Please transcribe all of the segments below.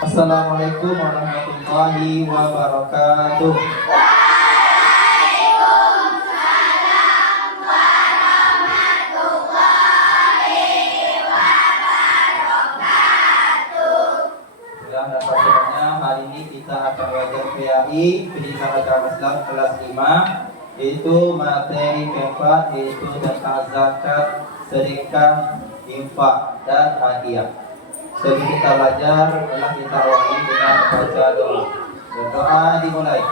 Assalamualaikum warahmatullahi wabarakatuh. Dalam pelajarannya hari ini kita akan belajar PAI Pendidikan Agama Islam kelas 5, yaitu materi keempat, yaitu tentang zakat, sedekah, infak dan hadiah. Sebelum kita belajar, telah kita awali dengan membaca doa. Berdoa dimulai.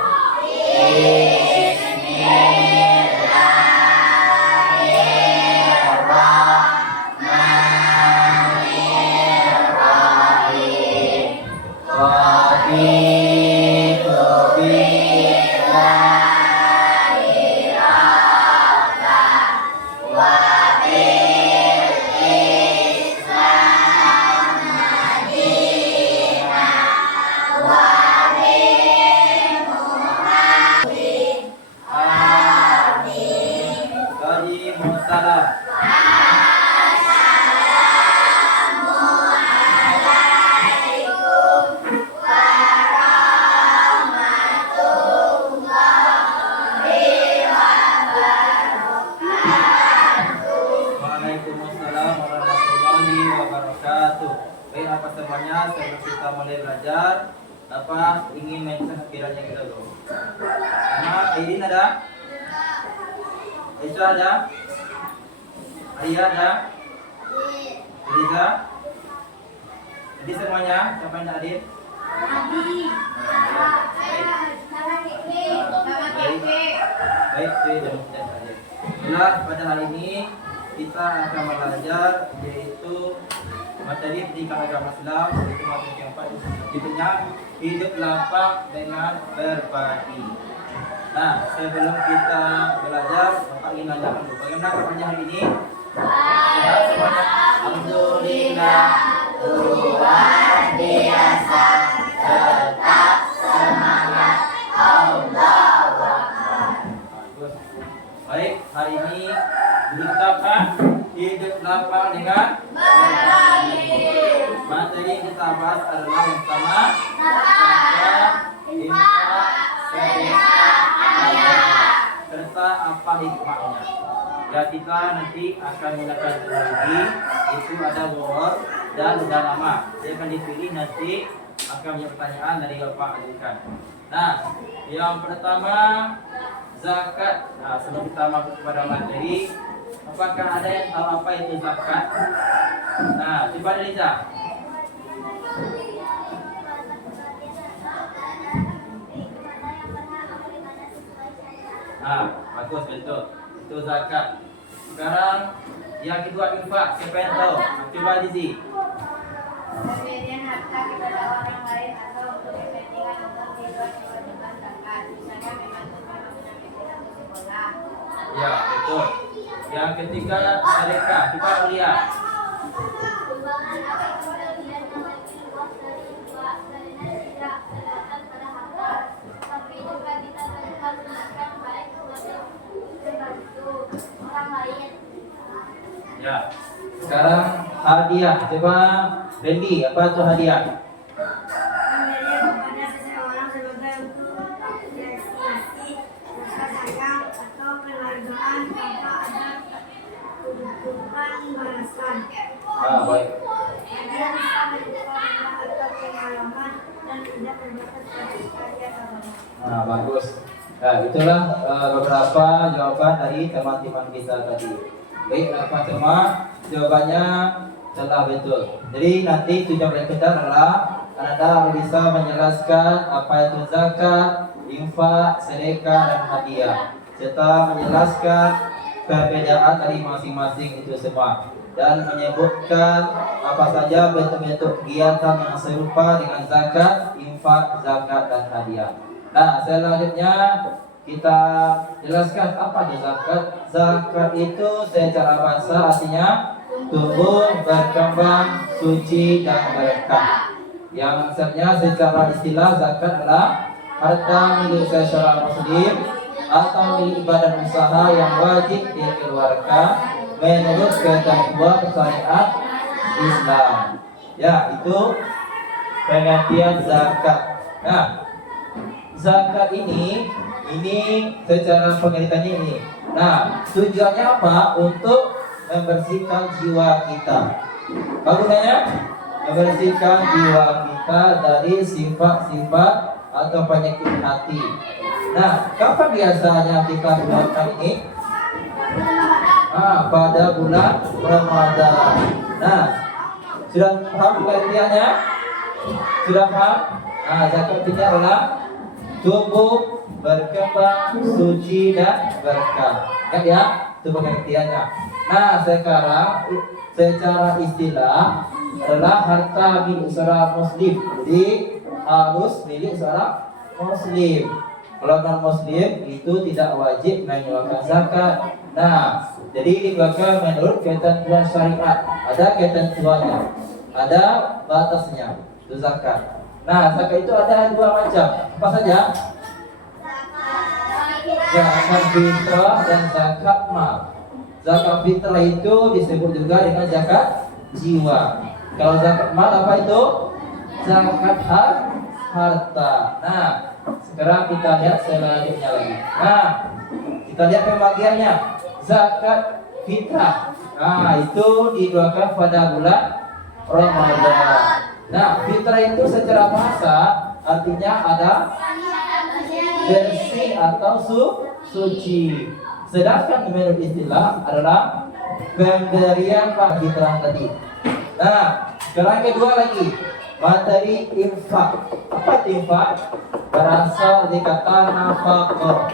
Sebelum kita mulai belajar, apa ingin mention kiranya kita dulu. Nama Airin ada? Aisyah ada? Arya ada? Eliza? Jadi semuanya, siapa yang hadir? Baik, sudah hadir. Baiklah, pada hari ini kita akan belajar yaitu materi pendidikan agama Islam, yaitu materi yang keempat, judulnya hidup lapang dengan berbagi. Nah, sebelum kita belajar, Bapak ingin nanya dulu, bagaimana kabarnya hari ini? Sehat semuanya? Alhamdulillah, luar biasa, tetap semangat, Allahu Akbar. Bagus. Baik, hari ini diucapkan hidup lapang dengan berbagi. Materi yang kita bahas adalah yang pertama, zakat, infak, sedekah, hadiah, serta apa hikmahnya. Ya, kita nanti akan menggunakan lagi, itu ada word dan udah nama. Dia akan dipilih nanti akan punya pertanyaan dari Bapak ajukan. Nah, yang pertama zakat. Nah, sebelum kita masuk kepada materi, apakah ada yang tahu apa itu zakat? Nah, coba Eliza. Nah, bagus, betul. Itu zakat. Sekarang yang kedua infak. Siapa yang tahu? Coba Lizi. Pemberian harta kepada orang lain atau untuk kepentingan umum di luar kewajiban zakat. Misalnya membantu pembangunan masjid atau sekolah. Ya, betul. Yang ketiga sedekah. Coba Ulia. Sumbangan atau pemberian yang lebih luas dari infak karena tidak terbatas pada harta, tapi juga bisa menggunakan baik untuk membantu orang lain. Ya. Sekarang hadiah. Coba Randy, apa itu hadiah? Pemberian kepada seseorang sebagai bentuk apresiasi, rasa sayang atau penghargaan tanpa ada tuntutan balasan. Baik. Hadiah bisa berupa benda atau pengalaman dan tidak terbatas pada karya agama. Nah, bagus. Nah, itulah beberapa jawaban dari teman-teman kita tadi. Baik, teman semua, jawabannya telah betul. Jadi nanti tujuan kita adalah Anda bisa menjelaskan apa itu zakat, infak, sedekah dan hadiah, serta menjelaskan perbedaan dari masing-masing itu semua dan menyebutkan apa saja bentuk-bentuk kegiatan yang serupa dengan zakat, infak, zakat dan hadiah. Nah, selanjutnya kita jelaskan apa itu zakat. Zakat itu secara bahasa artinya tumbuh, berkembang, suci dan berkah. Yang maksudnya secara istilah zakat adalah harta milik seseorang muslim atau milik badan usaha yang wajib dikeluarkan menurut ketentuan syariat Islam. Ya, itu pengertian zakat. Nah, zakat ini secara pengertiannya ini. Nah, tujuannya apa? Untuk membersihkan jiwa kita. Apa gunanya? Membersihkan jiwa kita dari sifat-sifat atau penyakit hati. Nah, kapan biasanya kita melakukan ini? Pada bulan Ramadan. Nah, sudah paham pengertiannya? Sudah paham? Zakat ini adalah tubuh berkembang, suci dan berkah. Ingat ya, itu pengertiannya. Nah, sekarang secara istilah adalah harta milik seorang muslim. Jadi harus milik seorang muslim. Kalau non muslim itu tidak wajib mengeluarkan zakat. Nah, jadi dikeluarkan menurut ketentuan syariat. Ada ketentuannya, ada batasnya. Itu zakat. Nah, zakat itu ada dua macam. Apa saja? Zakat fitrah dan zakat mal. Zakat fitrah itu disebut juga dengan zakat jiwa. Kalau zakat mal apa itu? Zakat harta. Nah, sekarang kita lihat selanjutnya lagi. Nah, kita lihat pembagiannya. Zakat fitrah. Nah, itu dikeluarkan pada bulan Ramadan. Nah, fitrah itu secara bahasa artinya ada bersih atau suci. Sedangkan menurut istilah adalah pemberian fitrah tadi. Nah, sekarang kedua lagi, materi infak. Apa itu infak? Berasal dari kata nafkah.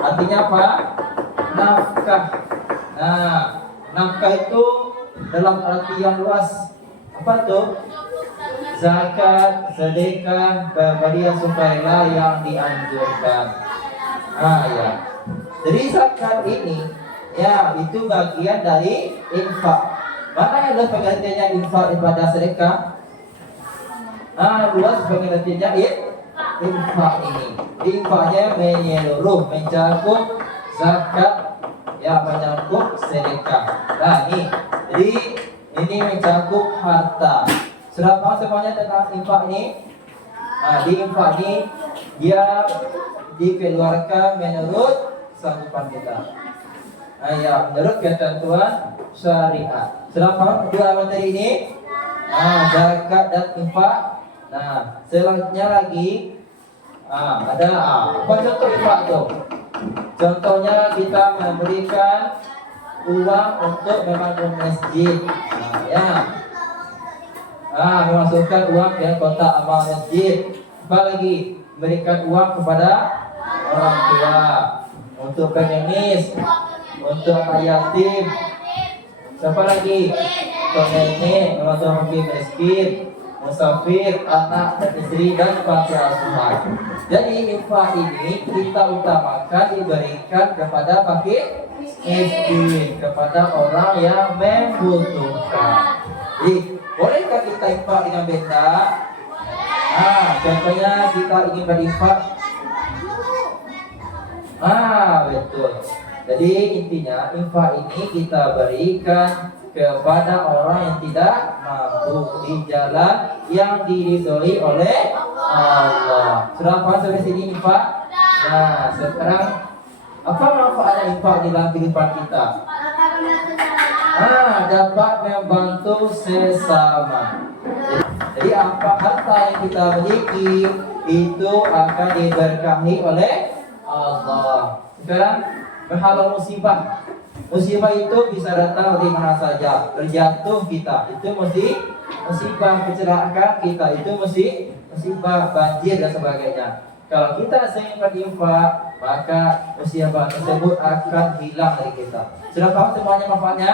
Artinya apa? Nafkah. Nah, nafkah itu dalam arti yang luas. Apa tuh? Zakat, sedekah, pemberian sukarela yang dianjurkan. Ya. Jadi zakat ini, ya itu bagian dari infak. Mana yang adalah pengertiannya infak daripada sedekah? Luas pengertiannya infak ini. Infaknya menyeluruh, mencakup zakat, ya mencakup sedekah. Nah ini, jadi ini mencakup harta. Sudah paham semuanya tentang infak ini? Di infak ini dia dikeluarkan menurut sanggupan kita. Ya, menurut ketentuan syariat. Sudah paham dua materi ini? Zakat dan infak. Nah, selanjutnya lagi ada apa contoh infak itu? Contohnya kita memberikan uang untuk membangun masjid. Memasukkan uang ke kotak amal masjid. Apa lagi? Memberikan uang kepada orang tua, untuk pengemis, untuk anak yatim. Siapa lagi? Untuk nenek, untuk fakir miskin, musafir, anak dan istri dan panti asuhan. Jadi infak ini kita utamakan diberikan kepada fakir miskin, kepada orang yang membutuhkan. Jadi bolehkah kita infak dengan benda? Contohnya kita ingin berinfak. Betul. Jadi intinya infak ini kita berikan kepada orang yang tidak mampu di jalan yang diridhoi oleh Allah. Sudah paham sampai sini infak? Nah, sekarang apa manfaatnya infak di dalam kehidupan kita? Dapat membantu sesama. Jadi apa harta yang kita miliki itu akan diberkahi oleh Allah. Sekarang berhala musibah. Musibah itu bisa datang dari mana saja. Terjatuh kita itu mesti musibah, kecelakaan kita itu mesti musibah, banjir dan sebagainya. Kalau kita sering berinfak, maka musibah tersebut akan hilang dari kita. Sudah paham semuanya manfaatnya?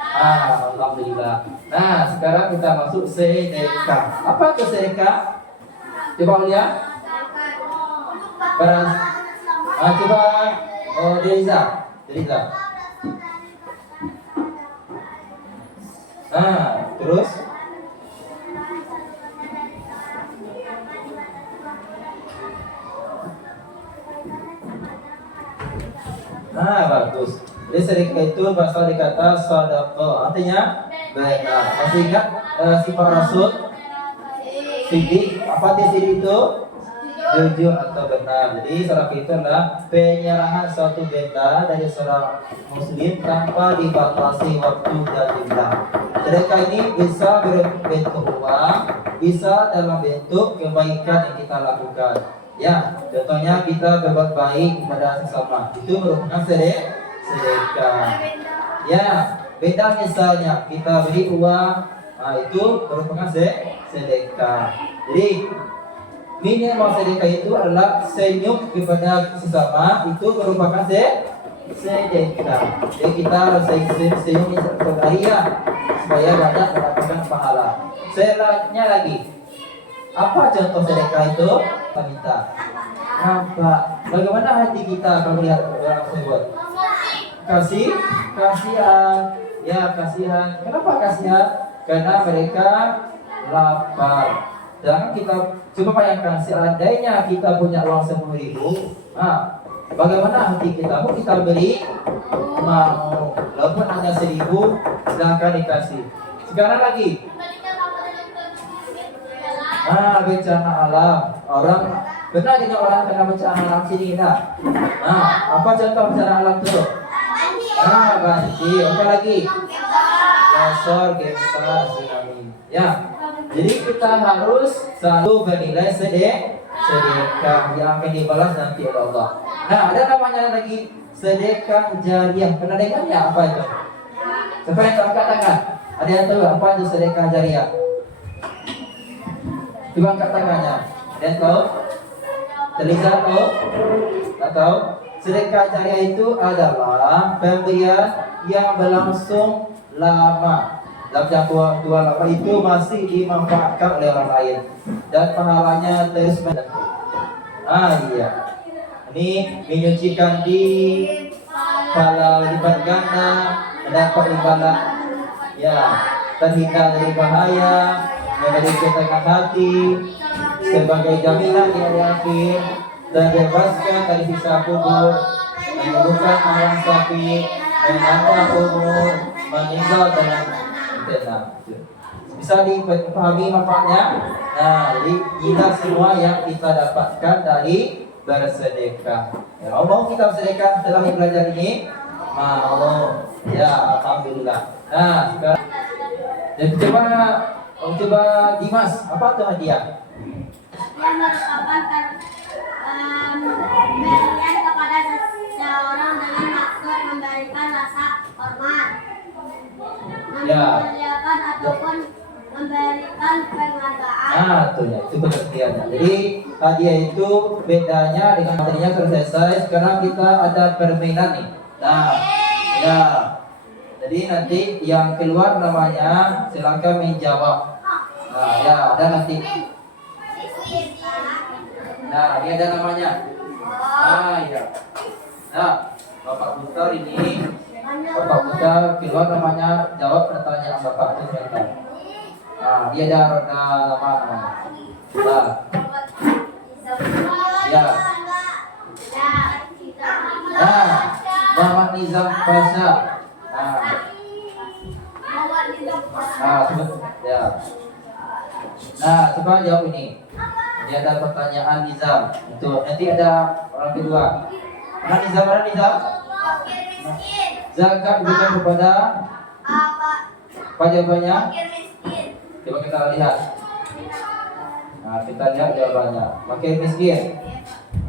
Alhamdulillah. Nah, sekarang kita masuk sedekah. Apa itu sedekah? Coba lihat. Coba Deliza. Terus bagus. Jadi sedekah itu berasal dari kata sadaqah, artinya benar. Masih ingat sifat Rasul? sidik. Apa arti sidik itu? Jujur atau benar. Jadi sedekah itu adalah penyerahan suatu benda dari seorang muslim tanpa dibatasi waktu dan jumlah. Sedekah ini bisa berbentuk uang, bisa dalam bentuk kebaikan yang kita lakukan. Ya, contohnya kita berbuat baik kepada sesama, itu merupakan sedekah. Ya, beda misalnya kita beri uang, nah itu merupakan sedekah. Jadi minimal sedekah itu adalah senyum kepada sesama, itu merupakan sedekah. Jadi kita harus senyum ya, supaya banyak mendapatkan pahala. Selanjutnya lagi, apa contoh sedekah itu? Kita minta. Apa? Bagaimana hati kita kalau melihat orang tersebut? Kasihan. Ya, kasihan. Kenapa kasihan? Karena mereka lapar. Dan kita coba bayangkan, seandainya kita punya uang 10.000, nah, bagaimana hati kita? Mau kita beri? Mau. Walaupun hanya 1.000, silahkan dikasih. Sekarang lagi, bencana alam. Orang benar tidak orang kena bencana alam sini kita. Apa contoh bencana alam itu? Banjir. Apa lagi? Longsor, gempa, tsunami. Ya. Jadi kita harus selalu bernilai sedekah yang akan dibalas nanti oleh Allah. Nah, ada namanya lagi sedekah jariah. Pernah dengarnya apa itu? Siapa yang angkat tangan? Ada yang tahu apa itu sedekah jariah? Coba angkat tangannya. Ada yang tahu? Terlihat tahu? Tak tahu? Sedekah jariah itu adalah pemberian yang berlangsung lama. Dalam tua lama itu masih dimanfaatkan oleh orang lain dan pahalanya terus menanti. Iya. Ini menyucikan di pahala lipat ganda, mendapat imbalan. Ya, terhindar dari bahaya, memberi ketenangan hati, sebagai jaminan di hari akhir, terbebaskan dari siksa kubur, menyembuhkan orang sakit, menambah umur, meninggal dalam tenang. Bisa dipahami manfaatnya. Nah, jadi kita semua yang kita dapatkan dari bersedekah. Ya, mau kita bersedekah setelah belajar ini? Mau. Ya, alhamdulillah. Nah, sekarang coba Dimas, apa tuh hadiah? Yang merupakan pemberian kepada seseorang dengan maksud memberikan rasa hormat, memuliakan ataupun memberikan penghargaan. Tuh ya, itu pengertiannya. Jadi hadiah itu bedanya dengan materinya selesai. Sekarang kita ada permainan nih. Nah, ya. Jadi nanti yang keluar namanya silakan menjawab. Nah, ya ada nanti. Nah, ini ada namanya. Ya. Nah, Bapak Putar ini, Bapak Putar keluar namanya, jawab pertanyaan Bapak itu silakan. Nah, dia ada roda lama namanya. Nah, ya. Nah, Muhammad Nizam Pasha. Ya. Nah, coba jawab ini. Dia ada pertanyaan Nizam. Untuk nanti ada orang kedua. Mana Nizam? Zakat diberikan kepada apa jawabannya? Coba kita lihat. Nah, kita lihat jawabannya. Fakir miskin.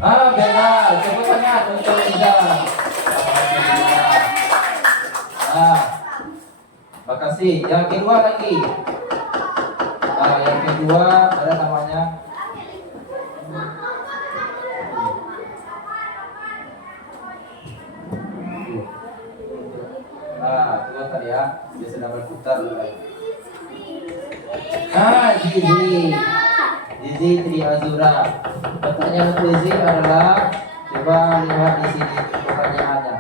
Benar. Coba tanya untuk Nizam. Makasih. Yang kedua lagi. Yang kedua ada namanya. Coba tadi ya. Dia sedang berputar. Zizi Tri Azura. Pertanyaan untuk Zizi adalah, coba lihat di sini pertanyaannya.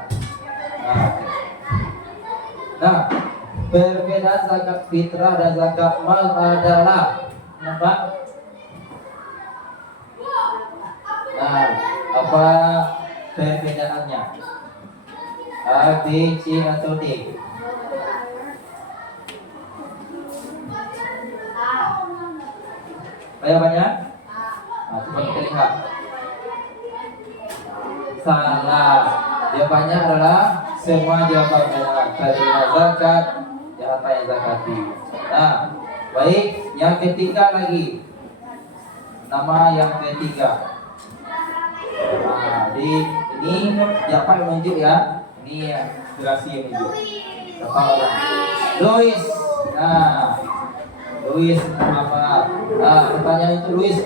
Nah, perbedaan zakat fitrah dan zakat mal adalah apa? Nah, apa perbedaannya? A, B, C atau D? Jawabannya? Nah, coba kita lihat. Salah. Jawabannya adalah semua jawaban benar. Terima zakat, harta yang zakati. Nah, baik. Yang ketiga lagi. Nama yang ketiga. Nah, di ini siapa yang menunjuk ya? Ini ya, inspirasi yang menunjuk. Siapa orang? Louis. Nah, Louis apa? Nah, pertanyaan untuk Louis.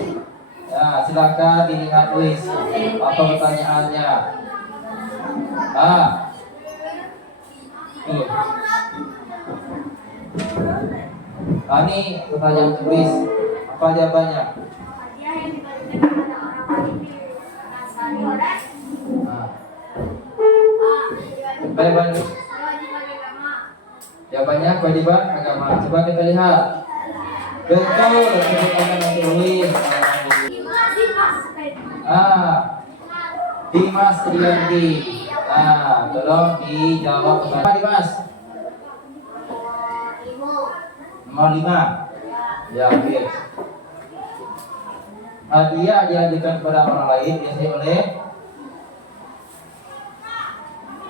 Ya, silakan dilihat Louis. Apa pertanyaannya? Ini pertanyaan untuk Louis. Apa jawabannya? Hadiah yang diberikan kepada orang fakir. Nah. Jawaban Kewajiban agama. Jawabannya kewajiban agama. Coba kita lihat. Betul, tepuk tangan untuk Louis. Dimas Riyandi. Tolong dijawab pertanyaan Dimas. Nomor 5. Ya, oke. Hadiah diajukan kepada orang lain biasanya oleh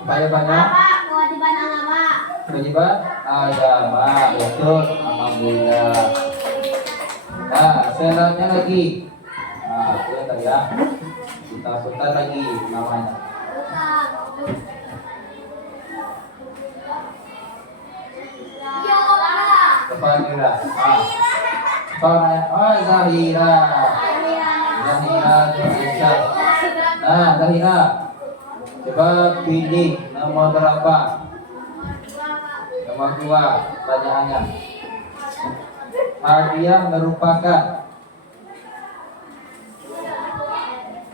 banyak. Kewajiban agama. Kewajiban agama, betul. Alhamdulillah. Nah, selanjutnya lagi. Nah, itu tadi ya. Kita putar lagi namanya. Kepala kira. Zahira. Zahira Indonesia. Nah, Zahira. Coba pilih nomor berapa? Nomor 2. Pertanyaannya. Hadiah merupakan.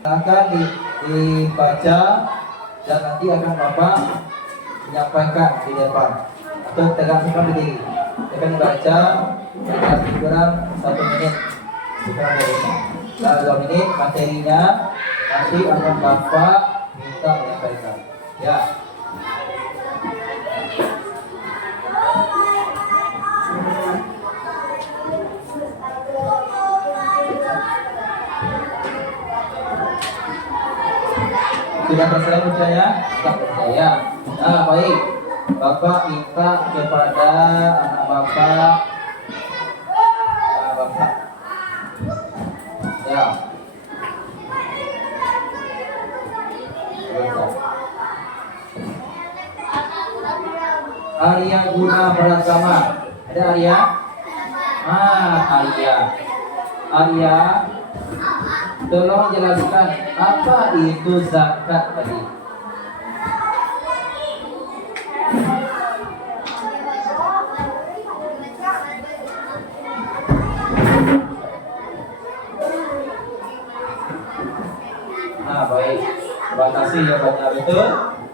Akan dibaca dan nanti akan Bapak menyampaikan di depan atau tegakkan berdiri. Akan dibaca kurang 1 menit, kurang 2 menit materinya nanti akan Bapak minta menyampaikan. Ya. Sudah selesai percaya? Sudah percaya. Nah, baik. Bapak minta kepada anak Bapak. Bapak. Ya. Arya Guna Pratama. Ada Arya? Arya. Arya. Tolong jelaskan apa itu zakat tadi. Baik. Terima kasih ya Bapak betul.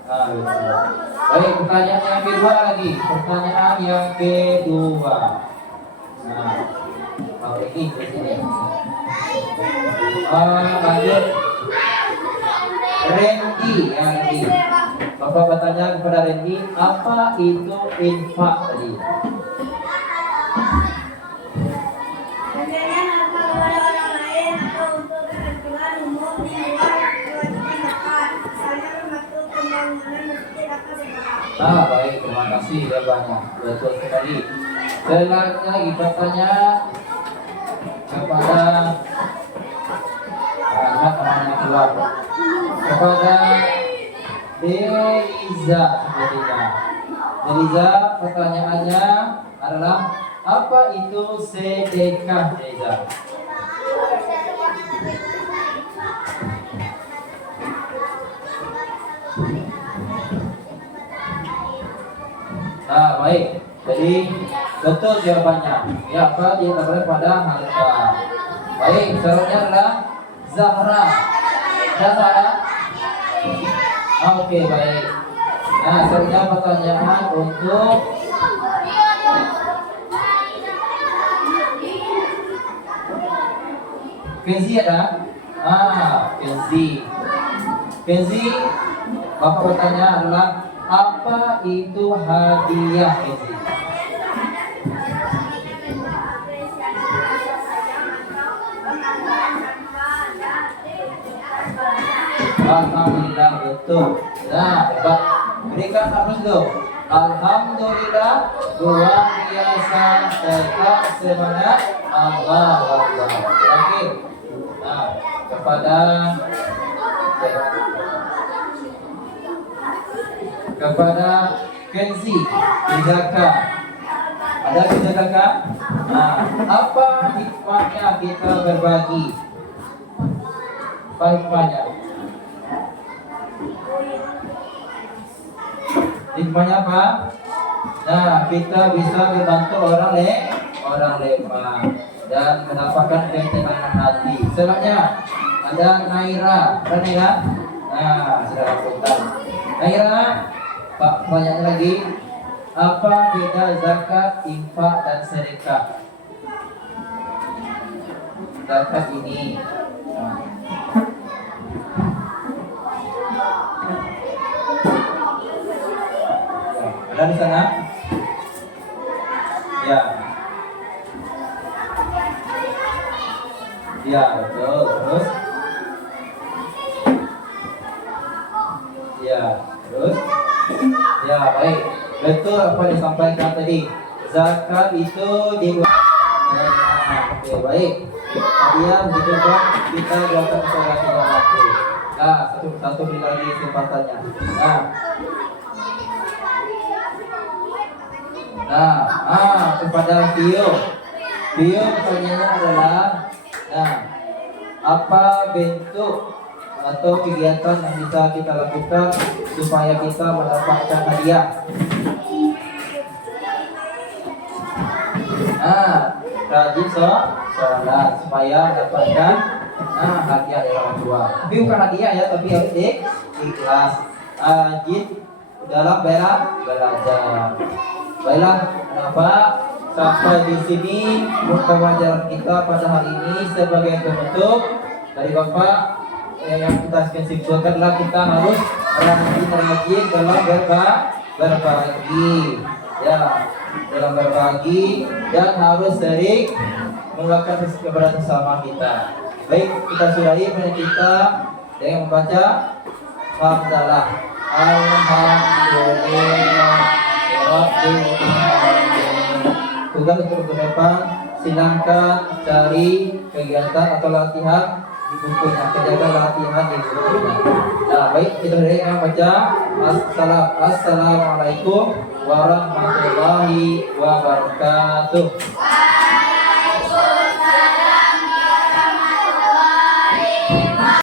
Betul. Baik, pertanyaan yang kedua lagi. Pertanyaan yang kedua. Ini di sini. Lanjut. Randy, ya Randy. Bapak bertanya kepada Randy, apa itu infak tadi? Pemberian harta kepada orang lain atau untuk kepentingan umum di luar kewajiban zakat, misalnya membantu pembangunan masjid atau sekolah. Baik, terima kasih ya banyak. Betul sekali. Selanjutnya lagi pertanyaan kepada kepada Deliza. Deliza, pertanyaannya adalah apa itu sedekah, Deliza? Baik. Jadi betul jawabannya. Ya, apa dia terkait pada harta. Baik, selanjutnya adalah Zahra. Zahra. Oke, baik. Nah, selanjutnya pertanyaan untuk Kenzi ada? Kenzi. Kenzi, Bapak bertanya adalah apa itu hadiah, Kenzi? Alhamdulillah betul. Nah, hebat. Berikan harus dong. Alhamdulillah luar biasa, tetap semangat. Allahu Akbar. Oke. Nah, kepada Kenzi 3K. Ada 3K? Nah, apa hikmahnya kita berbagi? Apa hikmahnya? Hikmahnya apa? Nah, kita bisa membantu orang lemah dan mendapatkan ketenangan hati. Selanjutnya ada Naira. Ada Naira? Nah, sudah lakukan. Naira, Pak, banyak lagi. Apa beda zakat, infak, dan sedekah? Zakat ini. Nah. Ada di sana? Ya. Ya, betul. Terus? Ya, terus? Ya, baik. Betul apa yang disampaikan tadi. Zakat itu oke, baik. Kemudian begitu kan kita lakukan sholat 3 waktu. Nah, satu lagi kesempatannya. Kepada Tio. Tio pertanyaannya adalah, apa bentuk atau kegiatan yang bisa kita lakukan supaya kita mendapatkan hadiah? Rajin sholat supaya mendapatkan hadiah dari orang tua. Tapi bukan hadiah ya, tapi harus ikhlas. Rajin dalam belajar. Baiklah, kenapa sampai di sini pembelajaran kita pada hari ini sebagai penutup dari Bapak yang kita simpulkan adalah kita harus rajin dalam berbagi, ya, dalam berbagi dan harus sering melakukan kepada sesama kita. Baik, kita sudahi pada kita dengan membaca hamdalah. Alhamdulillah. Tugas untuk ke depan, silakan cari kegiatan atau latihan di bukunya, kejaga latihan di bukunya. Nah, baik, kita dari yang baca. Assalamualaikum warahmatullahi wabarakatuh.